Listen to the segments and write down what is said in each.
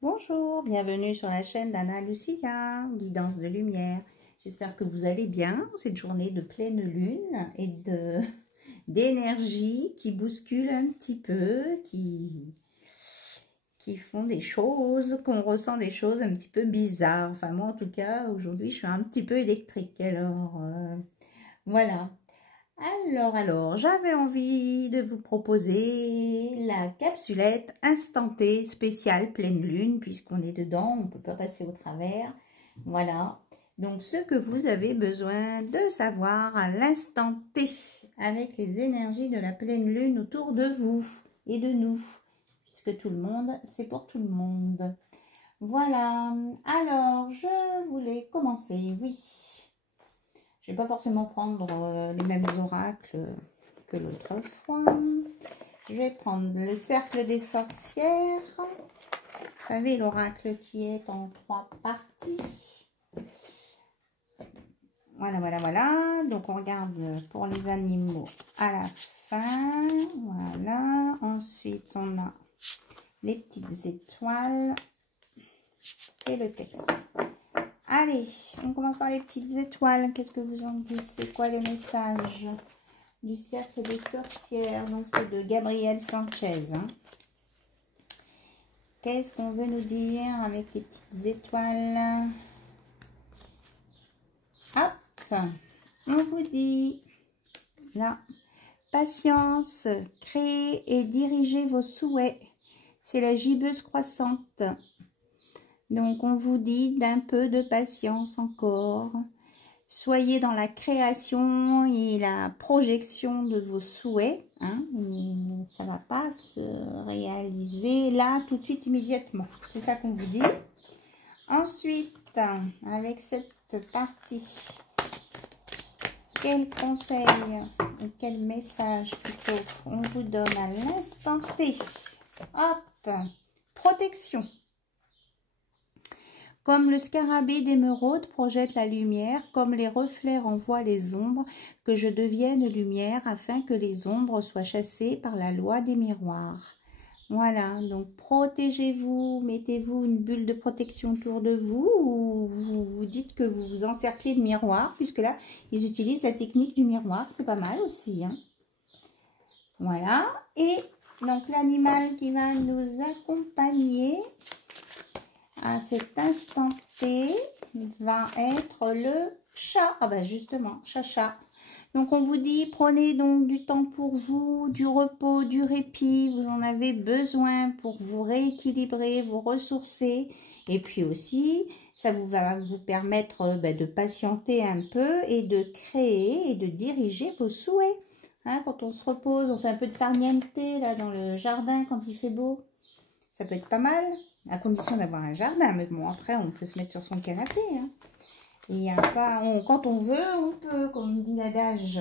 Bonjour, bienvenue sur la chaîne d'Anna Lucia, guidance de lumière. J'espère que vous allez bien. Cette journée de pleine lune et d'énergie qui bouscule un petit peu, qui font des choses, qu'on ressent des choses un petit peu bizarres. Enfin, moi en tout cas, aujourd'hui, je suis un petit peu électrique. Alors, voilà. Alors, j'avais envie de vous proposer la capsulette instantée spéciale pleine lune, puisqu'on est dedans, on ne peut pas passer au travers. Voilà. Donc, ce que vous avez besoin de savoir à l'instant T, avec les énergies de la pleine lune autour de vous et de nous, puisque tout le monde, c'est pour tout le monde. Voilà. Alors, je voulais commencer, oui. Je ne vais pas forcément prendre les mêmes oracles que l'autre fois. Je vais prendre le cercle des sorcières. Vous savez, l'oracle qui est en 3 parties. Voilà. Donc, on regarde pour les animaux à la fin. Voilà. Ensuite, on a les petites étoiles et le texte. Allez, on commence par les petites étoiles. Qu'est-ce que vous en dites? C'est quoi le message du cercle des sorcières? Donc, c'est de Gabriel Sanchez. Hein. Qu'est-ce qu'on veut nous dire avec les petites étoiles? Hop, on vous dit, là, patience, créez et dirigez vos souhaits. C'est la gibbeuse croissante. Donc, on vous dit d'un peu de patience encore. Soyez dans la création et la projection de vos souhaits. Hein. Ça ne va pas se réaliser là, tout de suite, immédiatement. C'est ça qu'on vous dit. Ensuite, avec cette partie, quel conseil ou quel message plutôt on vous donne à l'instant T? Hop, protection. Comme le scarabée d'émeraude projette la lumière, comme les reflets renvoient les ombres, que je devienne lumière afin que les ombres soient chassées par la loi des miroirs. Voilà, donc protégez-vous, mettez-vous une bulle de protection autour de vous ou vous vous dites que vous vous encerclez de miroirs, puisque là, ils utilisent la technique du miroir, c'est pas mal aussi. Hein. Voilà, et donc l'animal qui va nous accompagner à cet instant T va être le chat. Ah ben justement, chat. Donc on vous dit, prenez donc du temps pour vous, du repos, du répit. Vous en avez besoin pour vous rééquilibrer, vous ressourcer. Et puis aussi, ça va vous permettre de patienter un peu et de créer et de diriger vos souhaits. Hein, quand on se repose, on fait un peu de farniente là dans le jardin quand il fait beau. Ça peut être pas mal. À condition d'avoir un jardin, mais bon, après, on peut se mettre sur son canapé. Hein. Il y a pas, quand on veut, on peut, comme dit l'adage.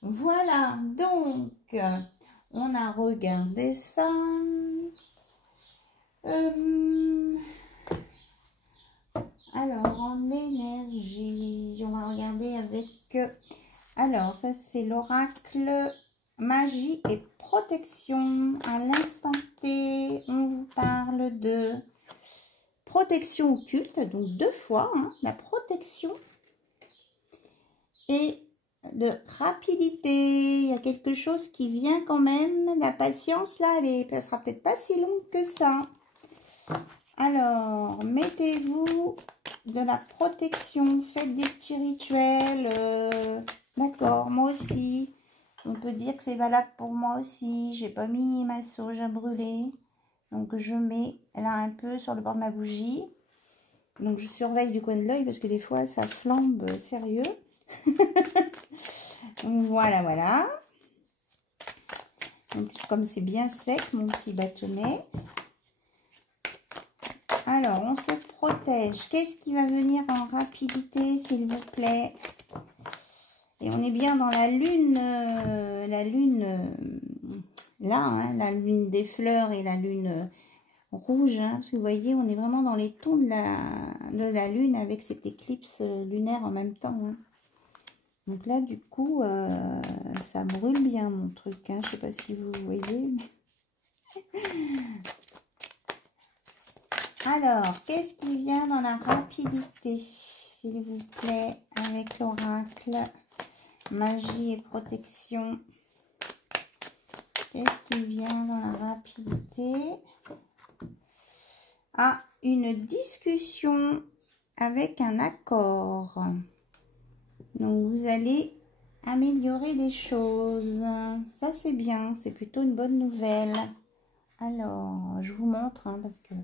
Voilà, donc, on a regardé ça. Alors, en énergie, on va regarder avec... alors, ça, c'est l'oracle magie et protection. À l'instant T, on vous parle de... protection occulte, donc 2 fois, hein, la protection et de rapidité. Il y a quelque chose qui vient quand même. La patience, là, elle sera peut-être pas si longue que ça. Alors, mettez-vous de la protection, faites des petits rituels. D'accord, moi aussi. On peut dire que c'est valable pour moi aussi. J'ai pas mis ma sauge à brûler. Donc, je mets là un peu sur le bord de ma bougie. Donc, je surveille du coin de l'œil parce que des fois, ça flambe sérieux. Voilà. Donc, comme c'est bien sec, mon petit bâtonnet. Alors, on se protège. Qu'est-ce qui va venir en rapidité, s'il vous plaît? Et on est bien dans la lune là, hein, la lune des fleurs et la lune... rouge, hein, parce que vous voyez, on est vraiment dans les tons de la lune avec cette éclipse lunaire en même temps. Hein. Donc là, du coup, ça brûle bien mon truc. Hein. Je ne sais pas si vous voyez. Mais... Alors, qu'est-ce qui vient dans la rapidité, s'il vous plaît, avec l'oracle, magie et protection? Qu'est-ce qui vient dans la rapidité? Ah, une discussion avec un accord. Donc, vous allez améliorer les choses. Ça, c'est bien. C'est plutôt une bonne nouvelle. Alors, je vous montre, hein, parce que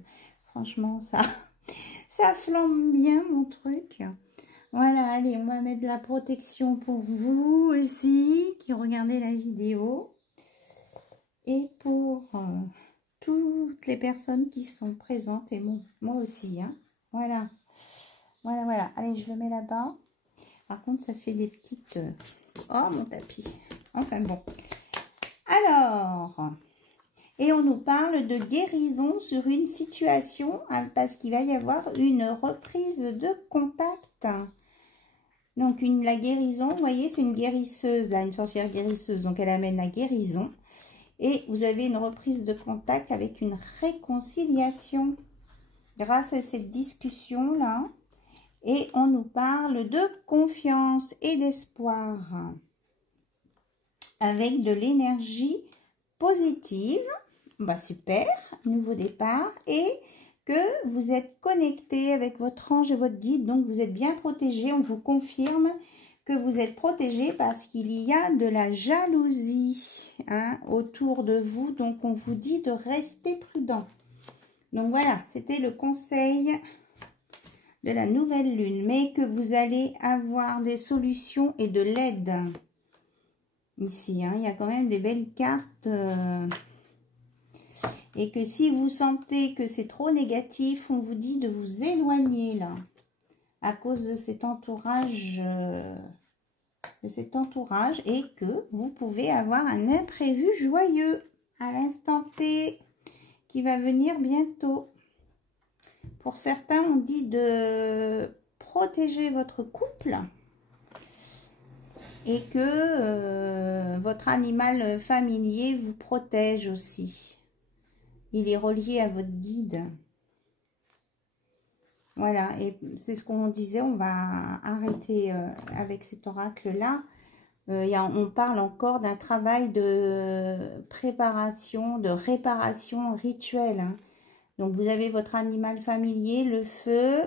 franchement, ça flambe bien, mon truc. Voilà, allez, on va mettre de la protection pour vous aussi, qui regardez la vidéo. Et pour toutes les personnes qui sont présentes, et moi aussi, hein. Voilà, voilà, voilà. Allez, je le mets là-bas. Par contre, ça fait des petites... Oh, mon tapis. Enfin, bon. Alors... Et on nous parle de guérison sur une situation, parce qu'il va y avoir une reprise de contact. Donc, la guérison, vous voyez, c'est une guérisseuse, là, une sorcière guérisseuse. Donc, elle amène la guérison. Et vous avez une reprise de contact avec une réconciliation grâce à cette discussion-là. Et on nous parle de confiance et d'espoir avec de l'énergie positive. Bah super, nouveau départ, et que vous êtes connecté avec votre ange et votre guide, donc vous êtes bien protégé. On vous confirme que vous êtes protégé parce qu'il y a de la jalousie, hein, autour de vous, donc on vous dit de rester prudent. Donc voilà, c'était le conseil de la nouvelle lune, mais que vous allez avoir des solutions et de l'aide ici, hein. Il y a quand même des belles cartes. Et que si vous sentez que c'est trop négatif, on vous dit de vous éloigner là, à cause de cet entourage, et que vous pouvez avoir un imprévu joyeux à l'instant T qui va venir bientôt. Pour certains, on dit de protéger votre couple et que votre animal familier vous protège aussi. Il est relié à votre guide. Voilà, et c'est ce qu'on disait, on va arrêter avec cet oracle-là. On parle encore d'un travail de préparation, de réparation rituelle, hein. Donc, vous avez votre animal familier, le feu,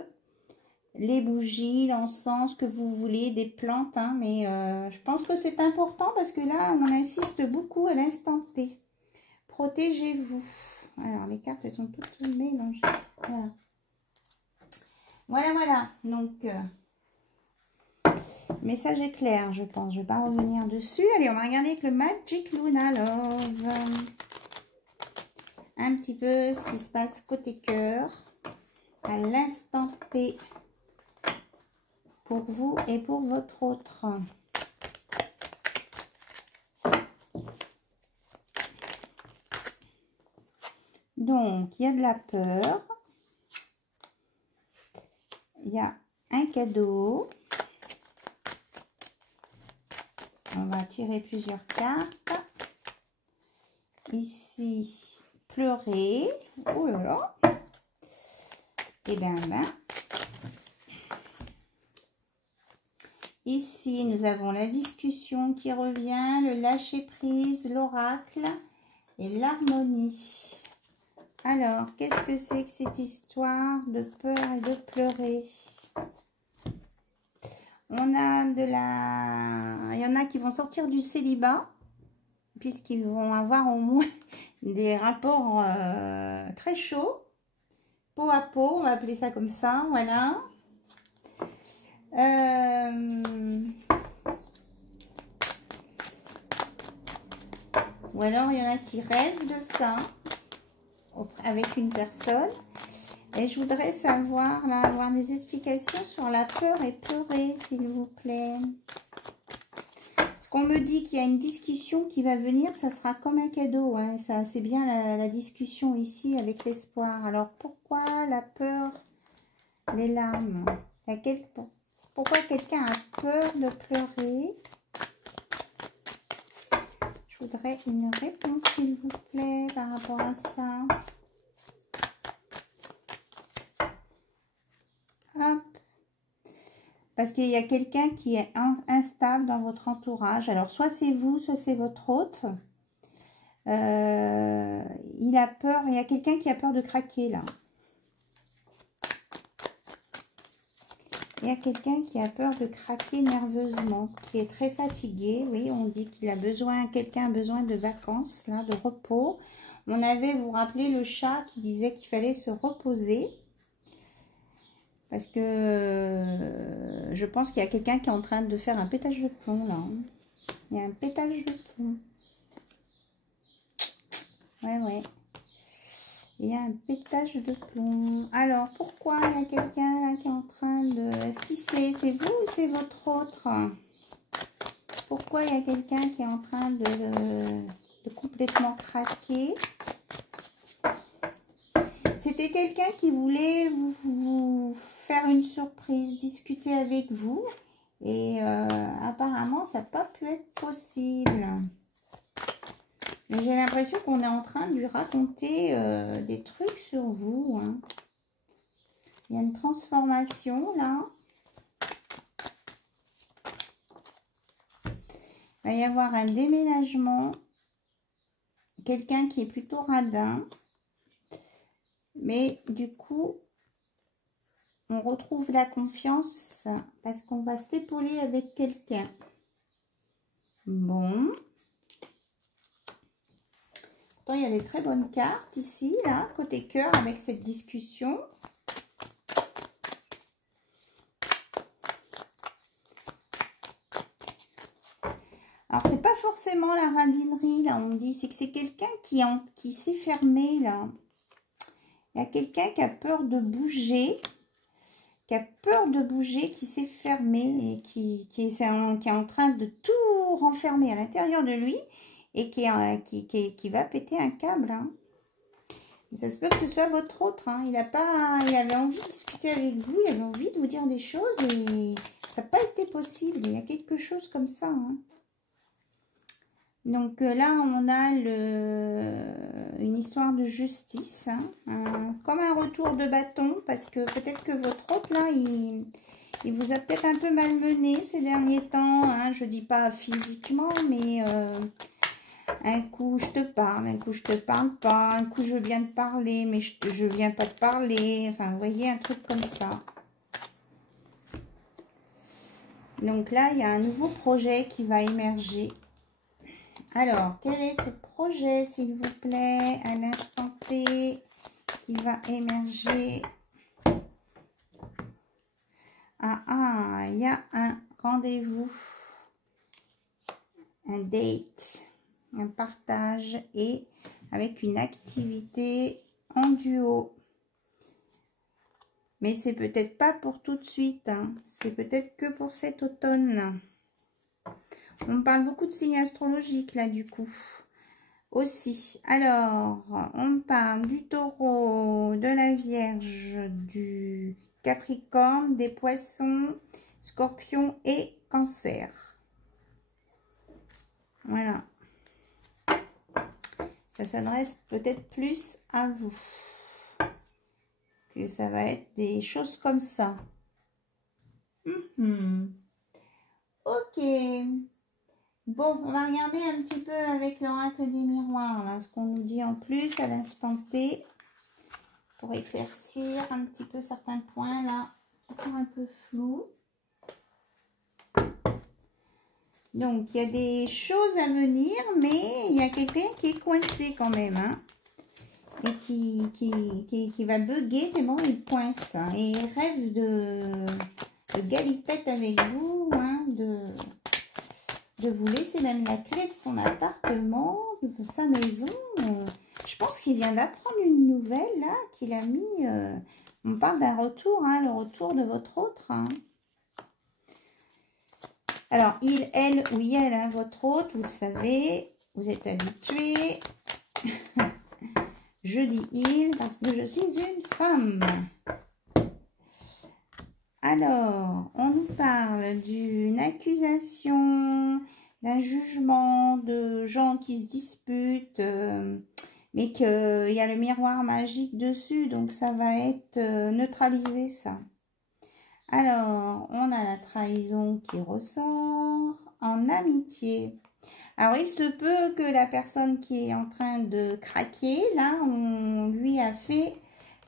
les bougies, l'encens, que vous voulez, des plantes, hein, mais je pense que c'est important parce que là, on insiste beaucoup à l'instant T. Protégez-vous. Alors, les cartes, elles sont toutes mélangées. Voilà. Voilà, voilà. Donc, message est clair, je pense. Je ne vais pas revenir dessus. Allez, on va regarder avec le Magic Luna Love. Un petit peu ce qui se passe côté cœur. À l'instant T. Pour vous et pour votre autre. Donc, il y a de la peur. Il y a un cadeau. On va tirer plusieurs cartes. Ici, pleurer. Oh là là. Et bien, ici, nous avons la discussion qui revient, le lâcher-prise, l'oracle et l'harmonie. Alors, qu'est-ce que c'est que cette histoire de peur et de pleurer? On a il y en a qui vont sortir du célibat, puisqu'ils vont avoir au moins des rapports très chauds, peau à peau, on va appeler ça comme ça, voilà. Ou alors, il y en a qui rêvent de ça avec une personne. Et je voudrais savoir, là, avoir des explications sur la peur et pleurer, s'il vous plaît. Parce qu'on me dit qu'il y a une discussion qui va venir, ça sera comme un cadeau, hein. Ça, c'est bien la discussion ici avec l'espoir. Alors, pourquoi la peur, les larmes? Pourquoi quelqu'un a peur de pleurer? Je voudrais une réponse, s'il vous plaît, par rapport à ça. Parce qu'il y a quelqu'un qui est instable dans votre entourage. Alors, soit c'est vous, soit c'est votre hôte. Il a peur, il y a quelqu'un qui a peur de craquer là. Il y a quelqu'un qui a peur de craquer nerveusement, qui est très fatigué. Oui, on dit qu'il a besoin, quelqu'un a besoin de vacances, là, de repos. On avait, vous vous rappelez, le chat qui disait qu'il fallait se reposer. Parce que je pense qu'il y a quelqu'un qui est en train de faire un pétage de plomb, là. Il y a un pétage de plomb. Ouais, ouais. Il y a un pétage de plomb. Alors, pourquoi il y a quelqu'un là qui est en train de... Qui c'est vous ou c'est votre autre? Pourquoi il y a quelqu'un qui est en train de complètement craquer? C'était quelqu'un qui voulait vous faire une surprise, discuter avec vous. Et apparemment, ça n'a pas pu être possible. Mais j'ai l'impression qu'on est en train de lui raconter des trucs sur vous. Hein. Il y a une transformation là. Il va y avoir un déménagement. Quelqu'un qui est plutôt radin. Mais du coup, on retrouve la confiance parce qu'on va s'épauler avec quelqu'un. Bon. Il y a des très bonnes cartes ici, là, côté cœur, avec cette discussion. Alors, c'est pas forcément la radinerie, là, on me dit. C'est que c'est quelqu'un qui s'est fermé, là. Il y a quelqu'un qui a peur de bouger. Qui s'est fermé et qui est en train de tout renfermer à l'intérieur de lui. Et qui va péter un câble. Hein. Ça se peut que ce soit votre autre. Hein. Il avait envie de discuter avec vous. Il avait envie de vous dire des choses. Et ça n'a pas été possible. Il y a quelque chose comme ça. Hein. Donc là, on a une histoire de justice. Hein. Comme un retour de bâton. Parce que peut-être que votre autre, là, il vous a peut-être un peu malmené ces derniers temps. Hein. Je ne dis pas physiquement, mais... un coup, je te parle, un coup, je te parle pas, un coup, je viens de parler, mais je viens pas de parler. Enfin, vous voyez, un truc comme ça. Donc là, il y a un nouveau projet qui va émerger. Alors, quel est ce projet, s'il vous plaît, à l'instant T, qui va émerger? Ah, il y a un rendez-vous, un date. Un partage et avec une activité en duo. Mais c'est peut-être pas pour tout de suite. Hein. C'est peut-être que pour cet automne. On me parle beaucoup de signes astrologiques là du coup. Aussi. Alors, on me parle du taureau, de la vierge, du capricorne, des poissons, scorpion et cancer. Voilà. Ça s'adresse peut-être plus à vous. Que ça va être des choses comme ça. Ok. Bon, on va regarder un petit peu avec l'oracle des miroirs, là, ce qu'on nous dit en plus à l'instant T. Pour éclaircir un petit peu certains points, là, qui sont un peu flous. Donc, il y a des choses à venir, mais il y a quelqu'un qui est coincé quand même, hein, et qui va bugger tellement il coince. Hein, et il rêve de galipette avec vous, hein, de vous laisser même la clé de son appartement, de sa maison. Je pense qu'il vient d'apprendre une nouvelle, là, qu'il a mis... on parle d'un retour, hein, le retour de votre autre, hein. Alors, il, elle, oui, elle, hein, votre hôte, vous le savez, vous êtes habitué. Je dis il parce que je suis une femme. Alors, on nous parle d'une accusation, d'un jugement, de gens qui se disputent, mais qu'il y a le miroir magique dessus, donc ça va être neutralisé, ça. Alors, on a la trahison qui ressort en amitié. Alors, il se peut que la personne qui est en train de craquer, là, on lui a fait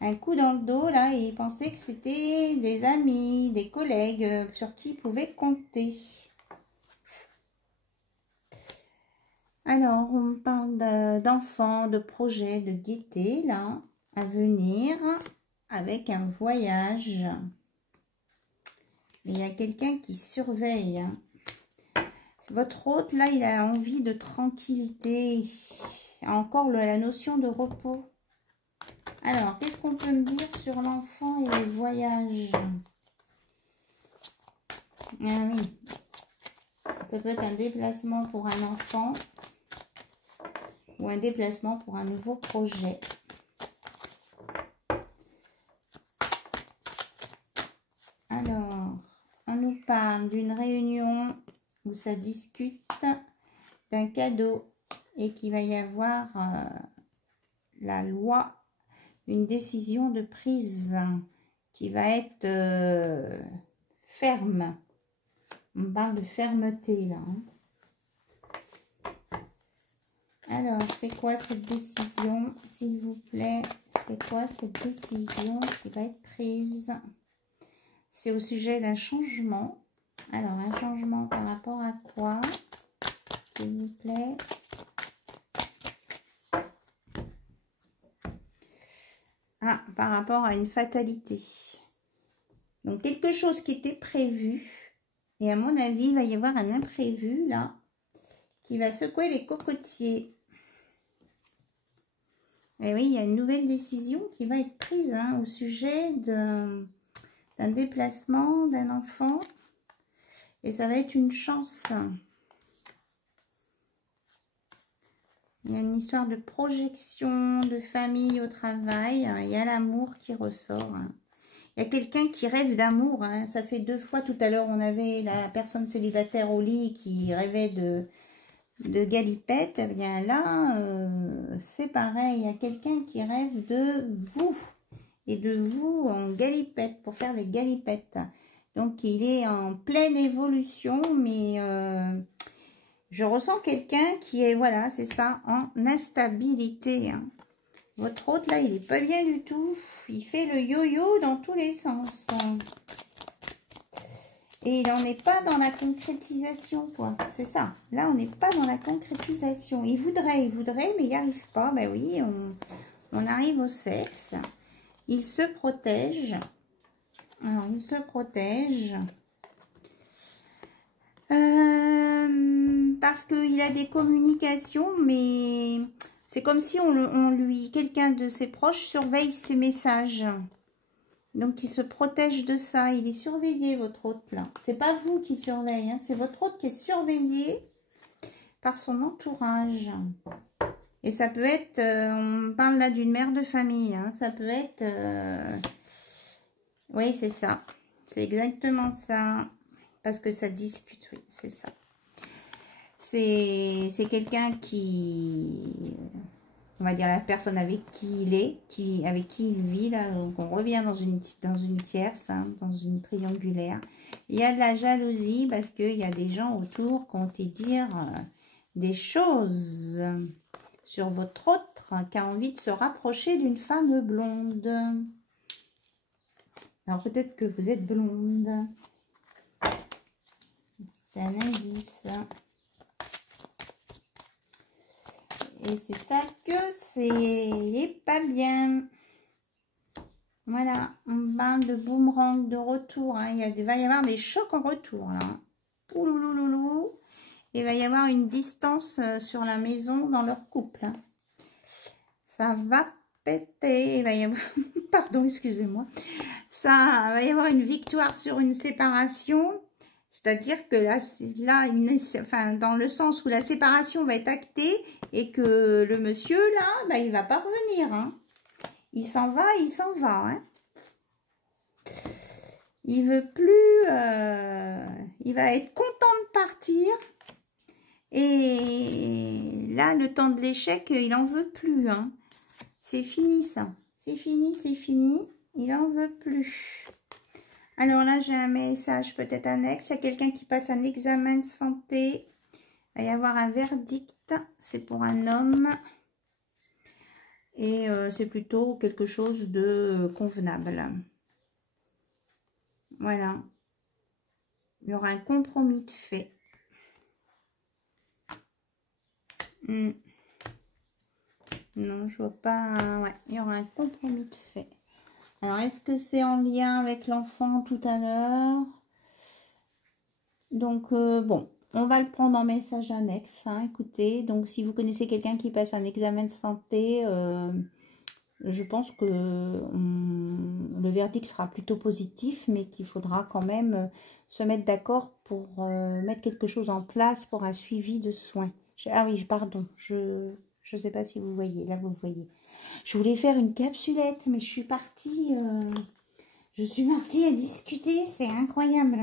un coup dans le dos, là, et il pensait que c'était des amis, des collègues sur qui il pouvait compter. Alors, on parle d'enfants, de projets, de gaieté, là, à venir, avec un voyage. Il y a quelqu'un qui surveille. Hein. Votre hôte, là, il a envie de tranquillité. Encore la notion de repos. Alors, qu'est-ce qu'on peut me dire sur l'enfant et le voyage? Ah oui. Ça peut être un déplacement pour un enfant ou un déplacement pour un nouveau projet. Alors, on nous parle d'une réunion où ça discute d'un cadeau et qu'il va y avoir la loi, une décision de prise qui va être ferme. On parle de fermeté là. Alors, c'est quoi cette décision, s'il vous plaît? C'est quoi cette décision qui va être prise? C'est au sujet d'un changement. Alors, un changement par rapport à quoi, s'il vous plaît? Ah, par rapport à une fatalité. Donc, quelque chose qui était prévu. Et à mon avis, il va y avoir un imprévu, là, qui va secouer les cocotiers. Et oui, il y a une nouvelle décision qui va être prise hein, au sujet d'un déplacement d'un enfant. Et ça va être une chance. Il y a une histoire de projection, de famille au travail. Il y a l'amour qui ressort. Il y a quelqu'un qui rêve d'amour. Hein. Ça fait 2 fois, tout à l'heure, on avait la personne célibataire au lit qui rêvait de galipette. Eh bien là, c'est pareil. Il y a quelqu'un qui rêve de vous. Et de vous en galipette, pour faire des galipettes. Donc, il est en pleine évolution, mais je ressens quelqu'un qui est, voilà, c'est ça, en instabilité. Hein. Votre hôte, là, il n'est pas bien du tout. Il fait le yo-yo dans tous les sens. Et il n'en est pas dans la concrétisation, quoi. C'est ça. Là, on n'est pas dans la concrétisation. Il voudrait, mais il n'y arrive pas. Ben oui, on arrive au sexe. Il se protège. Alors, il se protège. Parce qu'il a des communications, mais c'est comme si quelqu'un de ses proches surveille ses messages. Donc, il se protège de ça. Il est surveillé, votre hôte, là. C'est pas vous qui surveille, hein, c'est votre hôte qui est surveillé par son entourage. Et ça peut être, on parle là d'une mère de famille, hein, ça peut être, oui, c'est ça. C'est exactement ça. Parce que ça discute, oui, c'est ça. C'est quelqu'un qui, on va dire la personne avec qui il est, avec qui il vit, là, donc on revient dans une tierce, hein, dans une triangulaire. Il y a de la jalousie parce qu'il y a des gens autour qui ont été dire des choses sur votre autre qui a envie de se rapprocher d'une femme blonde. Alors peut-être que vous êtes blonde. C'est un indice. Et c'est ça que c'est. Il n'est pas bien. Voilà. On parle de boomerang, de retour. Hein. Il va y avoir des chocs en retour. Là. Ouloulouloulou. Il va y avoir une distance sur la maison dans leur couple. Hein. Ça va péter. Il va y avoir... Pardon, excusez-moi. Ça va y avoir une victoire sur une séparation. C'est-à-dire que là, enfin, dans le sens où la séparation va être actée et que le monsieur, là, bah, il ne va pas revenir. Hein. Il s'en va, il s'en va. Hein. Il ne veut plus... il va être content de partir. Et là, le temps de l'échec, il n'en veut plus. Hein. C'est fini, ça. C'est fini, c'est fini. Il n'en veut plus. Alors là, j'ai un message peut-être annexe. Il y a quelqu'un qui passe un examen de santé. Il va y avoir un verdict. C'est pour un homme. Et c'est plutôt quelque chose de convenable. Voilà. Il y aura un compromis de fait. Non, je vois pas. Ouais, il y aura un compromis de fait. Alors, est-ce que c'est en lien avec l'enfant tout à l'heure? Donc, bon, on va le prendre en message annexe. Hein, écoutez, donc si vous connaissez quelqu'un qui passe un examen de santé, je pense que le verdict sera plutôt positif, mais qu'il faudra quand même se mettre d'accord pour mettre quelque chose en place pour un suivi de soins. Ah oui, pardon, je ne sais pas si vous voyez, là vous voyez. Je voulais faire une capsulette, mais je suis partie à discuter, c'est incroyable.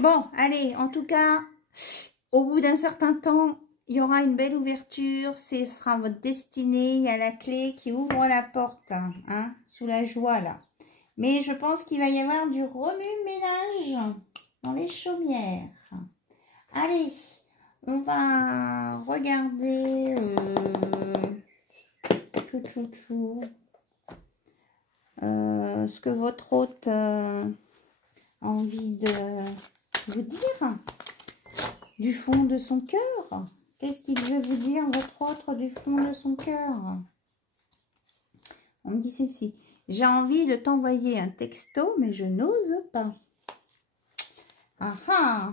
Bon, allez, en tout cas, au bout d'un certain temps, il y aura une belle ouverture, ce sera votre destinée, il y a la clé qui ouvre la porte, hein, sous la joie là. Mais je pense qu'il va y avoir du remue-ménage dans les chaumières. Allez, on va regarder ce que votre hôte a envie de vous dire du fond de son cœur. Qu'est-ce qu'il veut vous dire, votre hôte, du fond de son cœur? On me dit ceci. J'ai envie de t'envoyer un texto, mais je n'ose pas. Ah ah!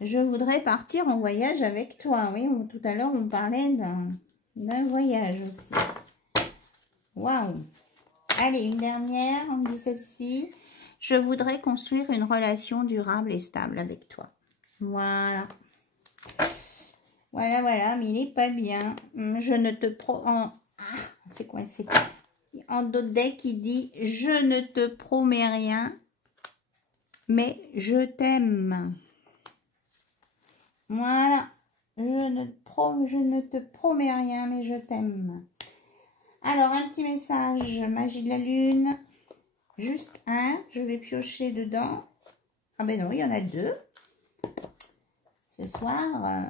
Je voudrais partir en voyage avec toi. Oui, tout à l'heure, on parlait d'un voyage aussi. Waouh! Allez, une dernière, on me dit celle-ci. Je voudrais construire une relation durable et stable avec toi. Voilà. Voilà, mais il n'est pas bien. Je ne te c'est coincé. En d'autres deck, il dit « Je ne te promets rien, mais je t'aime. » Voilà. Je ne te promets rien, mais je t'aime. Alors, un petit message, magie de la lune. Juste un, je vais piocher dedans. Ah ben non, il y en a deux. Ce soir,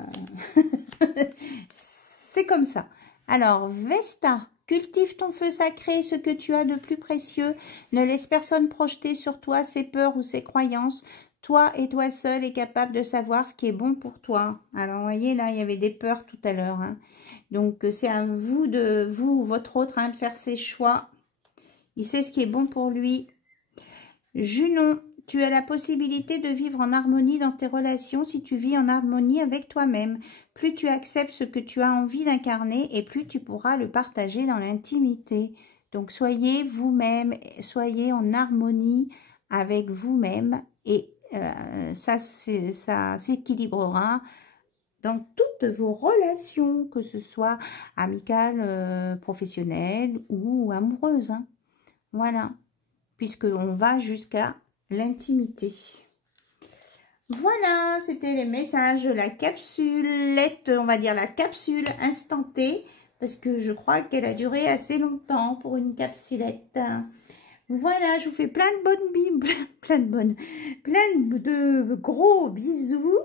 c'est comme ça. Alors, Vesta, cultive ton feu sacré, ce que tu as de plus précieux. Ne laisse personne projeter sur toi ses peurs ou ses croyances. Toi et toi seul est capable de savoir ce qui est bon pour toi. Alors, vous voyez, là, il y avait des peurs tout à l'heure. Hein. Donc, c'est à vous, ou votre autre, hein, de faire ses choix. Il sait ce qui est bon pour lui. Junon, tu as la possibilité de vivre en harmonie dans tes relations si tu vis en harmonie avec toi-même. Plus tu acceptes ce que tu as envie d'incarner et plus tu pourras le partager dans l'intimité. Donc, soyez vous-même, soyez en harmonie avec vous-même et ça s'équilibrera dans toutes vos relations, que ce soit amicales, professionnelles ou amoureuses. Hein. Voilà, puisqu'on va jusqu'à l'intimité. Voilà, c'était les messages de la capsulette, on va dire la capsule instantée, parce que je crois qu'elle a duré assez longtemps pour une capsulette. Voilà, je vous fais plein de gros bisous.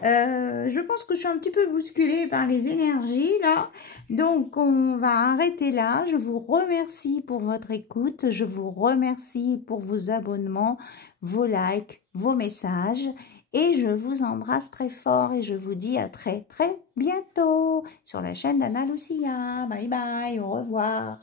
Je pense que je suis un petit peu bousculée par les énergies là, donc on va arrêter là. Je vous remercie pour votre écoute, je vous remercie pour vos abonnements, vos likes, vos messages et je vous embrasse très fort et je vous dis à très bientôt sur la chaîne d'Anna Lucia. Bye bye, au revoir.